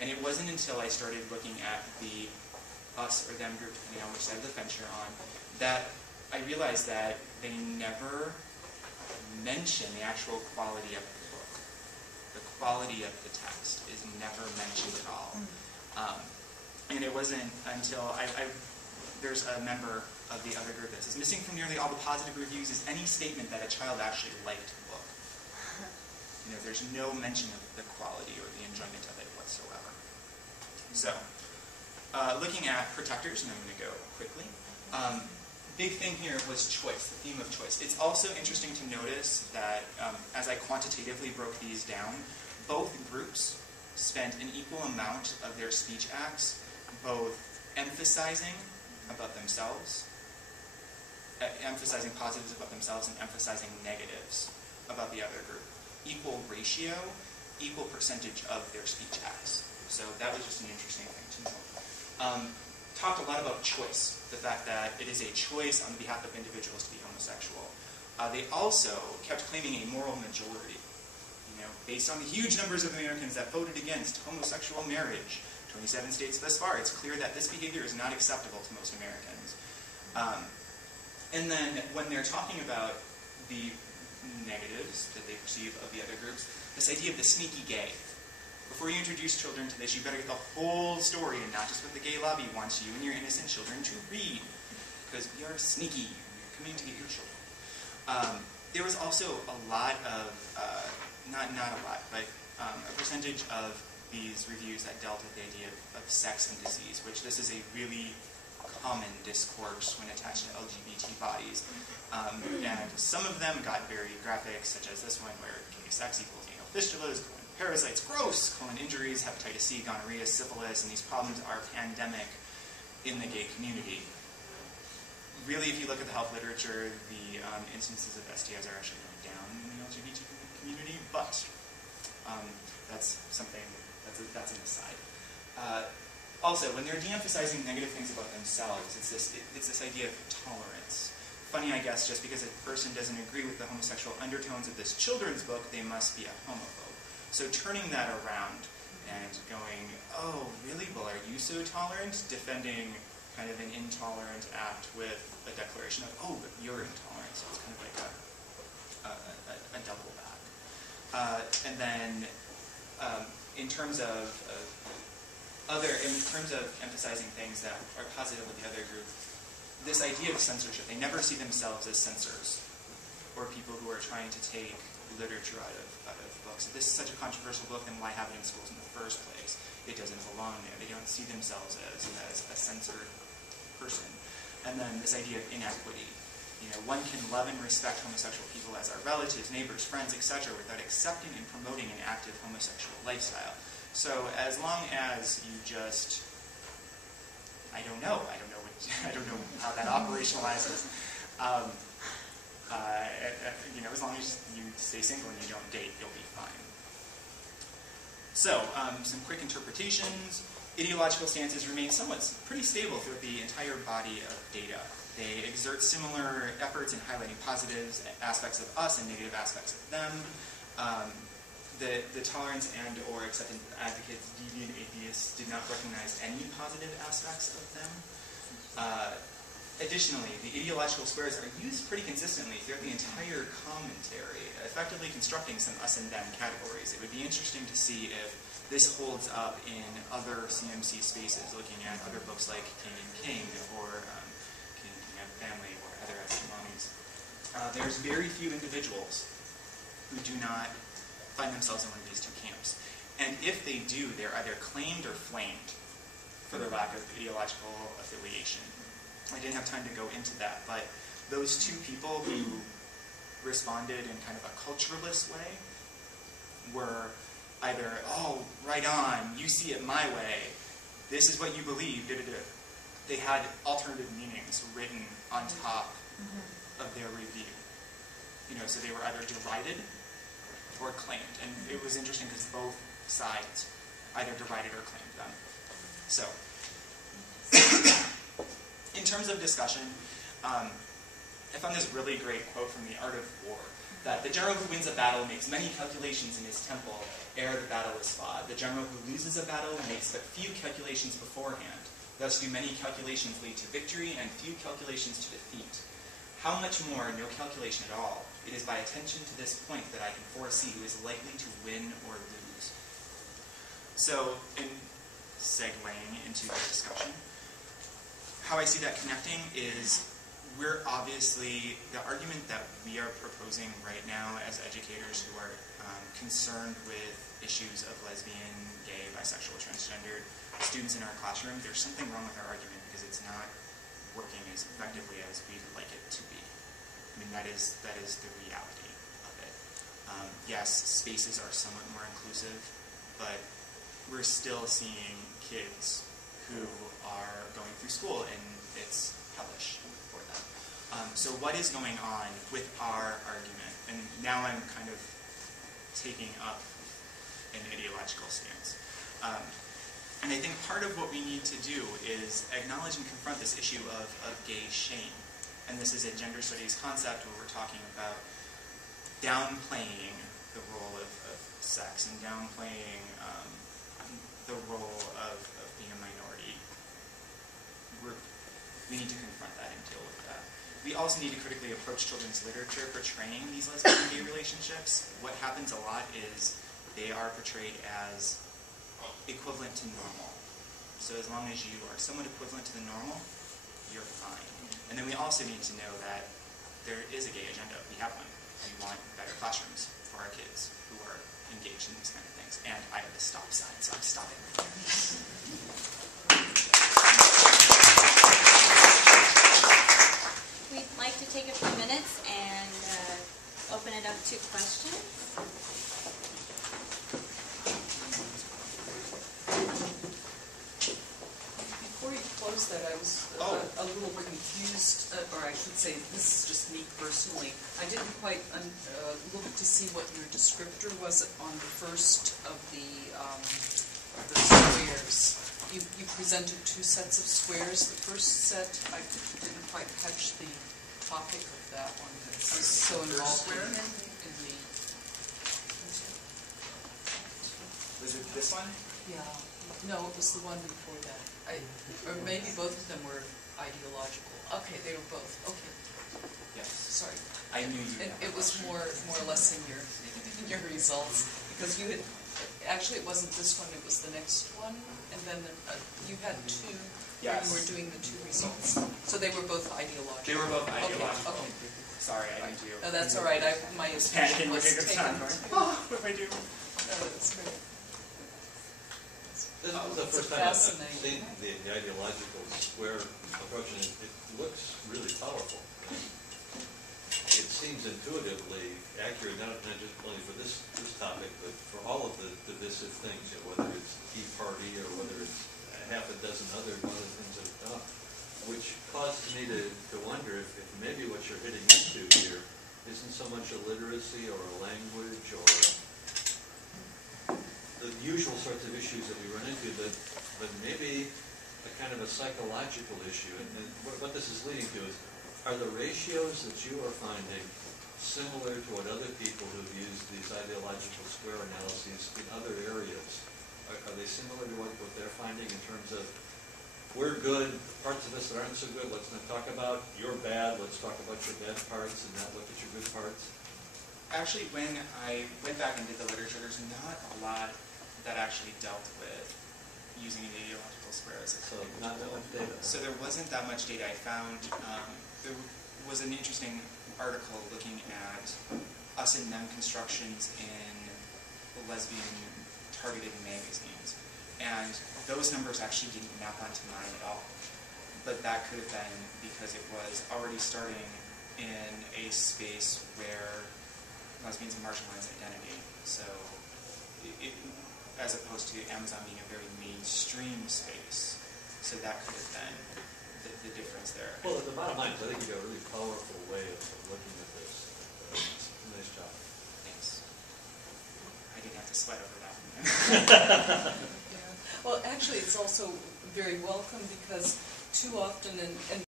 And it wasn't until I started looking at the us or them group, depending on which side of the fence you're on, that I realized that they never mention the actual quality of the book. The quality of the text is never mentioned at all. And it wasn't until there's a member of the other group that says, missing from nearly all the positive reviews is any statement that a child actually liked the book. There's no mention of the quality or the enjoyment of it whatsoever. So, looking at protectors, and I'm going to go quickly. Big thing here was choice, the theme of choice. It's also interesting to notice that as I quantitatively broke these down, both groups spent an equal amount of their speech acts both emphasizing about themselves, emphasizing positives about themselves, and emphasizing negatives about the other group. Equal ratio, equal percentage of their speech acts. So that was just an interesting thing to know. Talked a lot about choice, the fact that it is a choice on behalf of individuals to be homosexual. They also kept claiming a moral majority, based on the huge numbers of Americans that voted against homosexual marriage. 27 states thus far, it's clear that this behavior is not acceptable to most Americans. And then when they're talking about the negatives that they perceive of the other groups, this idea of the sneaky gay. Before you introduce children to this, you better get the whole story and not just what the gay lobby wants you and your innocent children to read. Because we are sneaky. We're coming to get your children. There was also a lot of, not a lot, but a percentage of these reviews that dealt with the idea of sex and disease, which this is a really common discourse when attached to LGBT bodies. And some of them got very graphic, such as this one, where gay sex equals anal fistulas, parasites, gross, colon injuries, hepatitis C, gonorrhea, syphilis, and these problems are pandemic in the gay community. Really, if you look at the health literature, the instances of STIs are actually going down in the LGBT community, but that's something, that's an aside. Also, when they're de-emphasizing negative things about themselves, it's this idea of tolerance. Funny, I guess, just because a person doesn't agree with the homosexual undertones of this children's book, they must be a homophobe. So turning that around and going, oh, really? Well, are you so tolerant? Defending kind of an intolerant act with a declaration of, oh, but you're intolerant. So it's kind of like a double back. And then in terms of emphasizing things that are positive with the other group, this idea of censorship, they never see themselves as censors or people who are trying to take literature out of books. If this is such a controversial book, then why have it in schools in the first place? It doesn't belong there. They don't see themselves as a censored person. And then this idea of inequity. One can love and respect homosexual people as our relatives, neighbors, friends, etc., without accepting and promoting an active homosexual lifestyle. So as long as you just, I don't know how that operationalizes. As long as you stay single and you don't date, you'll be fine. So, some quick interpretations. Ideological stances remain pretty stable throughout the entire body of data. They exert similar efforts in highlighting positive aspects of us and negative aspects of them. The tolerance and or acceptance advocates, deviant atheists, did not recognize any positive aspects of them. Additionally, the ideological squares are used pretty consistently throughout the entire commentary, effectively constructing some us and them categories. It would be interesting to see if this holds up in other CMC spaces, looking at other books like King and King or King and Family or other testimonies. There's very few individuals who do not find themselves in one of these two camps. And if they do, they're either claimed or flamed for their lack of ideological affiliation. I didn't have time to go into that, but those two people who responded in kind of a culturalist way were either, oh, right on, you see it my way, this is what you believe, da-da-da. They had alternative meanings written on top of their review. So they were either derided or claimed. And it was interesting because both sides either derided or claimed them. So, in terms of discussion, I found this really great quote from The Art of War. that the general who wins a battle makes many calculations in his temple ere the battle is fought. The general who loses a battle makes but few calculations beforehand. Thus do many calculations lead to victory and few calculations to defeat. How much more no calculation at all? It is by attention to this point that I can foresee who is likely to win or lose. So, in segueing into the discussion, how I see that connecting is we're obviously, the argument that we are proposing right now as educators who are concerned with issues of lesbian, gay, bisexual, transgendered students in our classroom, there's something wrong with our argument because it's not working as effectively as we'd like it to be. I mean, that is the reality of it. Yes, spaces are somewhat more inclusive, but we're still seeing kids who are going through school and it's hellish for them. So what is going on with our argument? And now I'm kind of taking up an ideological stance. And I think part of what we need to do is acknowledge and confront this issue of gay shame. And this is a gender studies concept where we're talking about downplaying the role of sex and downplaying the role of being a minority group. We need to confront that and deal with that. We also need to critically approach children's literature portraying these lesbian and gay relationships. What happens a lot is they are portrayed as equivalent to normal. So as long as you are somewhat equivalent to the normal, you're fine. And then we also need to know that there is a gay agenda. We have one. We want better classrooms for our kids who are engaged in these kind of things. And I have the stop sign, so I'm stopping right there. We'd like to take a few minutes and open it up to questions. Before you close that, I was a little confused, or I should say, this is just me personally. I didn't quite look to see what your descriptor was on the first of the squares. You presented two sets of squares. The first set, I didn't quite catch the topic of that one. I was so involved in the... Was it this one? Yeah. No, it was the one before that. Or maybe both of them were ideological. Okay, they were both. Okay. Yes. Sorry. I knew you. It was more or less in your results because you had actually it wasn't this one. It was the next one, and then you had two. Yes. Where you were doing the two results. So they were both ideological. They were both ideological. Okay. Sorry, I didn't do. No, that's all right. My Panicking was looking at taken. what do I do? No, that's great. This is the first time I've seen the ideological square approach, and it looks really powerful. It seems intuitively accurate, not just only for this topic, but for all of the divisive things, whether it's Tea Party or whether it's half a dozen other things that have done, which caused me to wonder if maybe what you're hitting into here isn't so much a literacy or a language or the usual sorts of issues that we run into, but maybe a kind of a psychological issue. And what this is leading to is, are the ratios that you are finding similar to what other people who've used these ideological square analyses in other areas? Are they similar to what they're finding in terms of, we're good, parts of us that aren't so good, let's not talk about, you're bad, let's talk about your bad parts and not look at your good parts? Actually, when I went back and did the literature, there's not a lot that actually dealt with using an ideological square as a So not that much data. So there wasn't that much data. I found there was an interesting article looking at us and them constructions in lesbian targeted magazines, and those numbers actually didn't map onto mine at all. But that could have been because it was already starting in a space where lesbians and marginalized identity. So as opposed to Amazon being a very mainstream space. So that could have been the difference there. Well, the bottom line is I think you've got a really powerful way of looking at this. Nice job. Thanks. I didn't have to sweat over that one. Yeah. Well, actually, it's also very welcome because too often, and